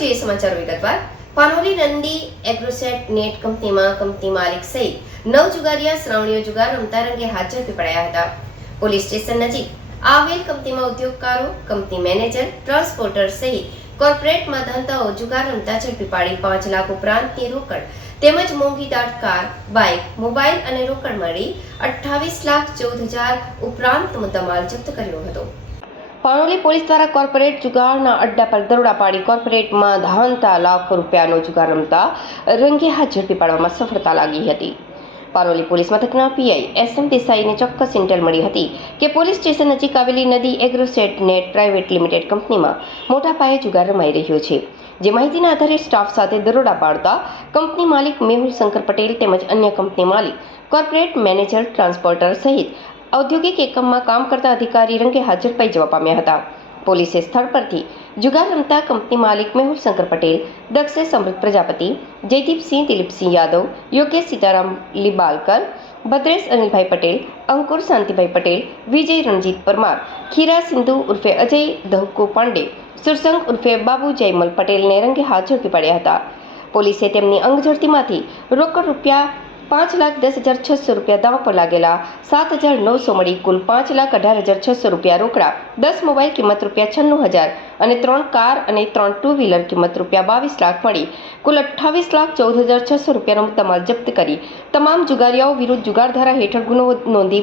જોઈએ સમાચાર વિગતવાર, પાનોલી, નંદી, એગ્રોસેટ, નેટ કંપનીમાં કંપની માલિક સહિત નવ જુગારિયા શ્રાવણીઓ જુગાર રમતા રંગે હાજર ઝડપી હતા. પોલીસ સ્ટેશન નજીક આવેલ કંપનીમાં ઉદ્યોગકારો, કંપની મેનેજર, ટ્રાન્સપોર્ટર સહિત કોર્પોરેટમાં ધંધાઓ જુગાર રમતા ઝડપી પાડી પાંચ લાખ ઉપરાંતની રોકડ તેમજ મોંઘી દાટ કાર, બાઇક મોબાઈલ અને રોકડ મળી અઠ્ઠાવીસ લાખ ચૌદ હજાર ઉપરાંત મુદ્દામાલ જપ્ત કર્યો હતો. પાણોલી પોલીસ દ્વારા કોર્પોરેટ જુગારના અડ્ડા પર દરોડા પાડી કોર્પોરેટમાં ધાનતા લાખો રૂપિયાનો જુગાર રમતા રંગે હાથ ઝડપી પાડવામાં સફળતા લાગી હતી. પારોલી પોલીસ મથકના પીઆઈ એસ એમ દેસાઈને ચોક્કસ ઇન્ટેલ મળી હતી કે પોલીસ સ્ટેશન નજીક આવેલી નદી એગ્રોસેટ નેટ પ્રાઇવેટ લિમિટેડ કંપનીમાં મોટા પાયે જુગાર રમાઈ રહ્યો છે. જે માહિતીના આધારે સ્ટાફ સાથે દરોડા પાડતા કંપની માલિક મેહુલ શંકર પટેલ તેમજ અન્ય કંપની માલિક, કોર્પોરેટ મેનેજર, ટ્રાન્સપોર્ટર સહિત ઔદ્યોગિક એકમમાં કામ કરતા અધિકારી રંગે હાજર પાઈ જવા પામ્યા હતા. પોલીસે સ્થળ પરથી જુગાર રમતા કંપની માલિક મેહુલ શંકર પટેલ દક્ષેશ અમૃત પ્રજાપતિ, જયદીપસિંહ દિલીપસિંહ યાદવ, યોગેશ સીતારામ લીબાલકર, ભદ્રેશ અનિલભાઈ પટેલ, અંકુર શાંતિભાઈ પટેલ, વિજય રણજીત પરમાર, ખીરા સિંધુ ઉર્ફે અજય ધહકુ પાંડે, સુરસંગ ઉર્ફે બાબુ જયમલ પટેલને રંગે હાથ ઝડપી પડ્યા હતા. પોલીસે તેમની અંગઝડતીમાંથી રોકડ રૂપિયા પાંચ લાખ દસ હજાર છસો રૂપિયા દાવ પર લાગેલા. સાત હજાર નવસો મળી કુલ પાંચ લાખ અઢાર હજાર છસો રૂપિયા રોકડા. દસ મોબાઈલ કિંમત રૂપિયા છન્નું હજાર અને ત્રણ કાર અને ત્રણ ટુ વ્હીલર કિંમત રૂપિયા બાવીસ લાખ મળી. કુલ અઠ્ઠાવીસ લાખ ચૌદ હજાર છસો રૂપિયાનો તમાલ જપ્ત કરી. તમામ જુગારીયાઓ વિરુદ્ધ જુગાર ધારા હેઠળ ગુનો નોંધી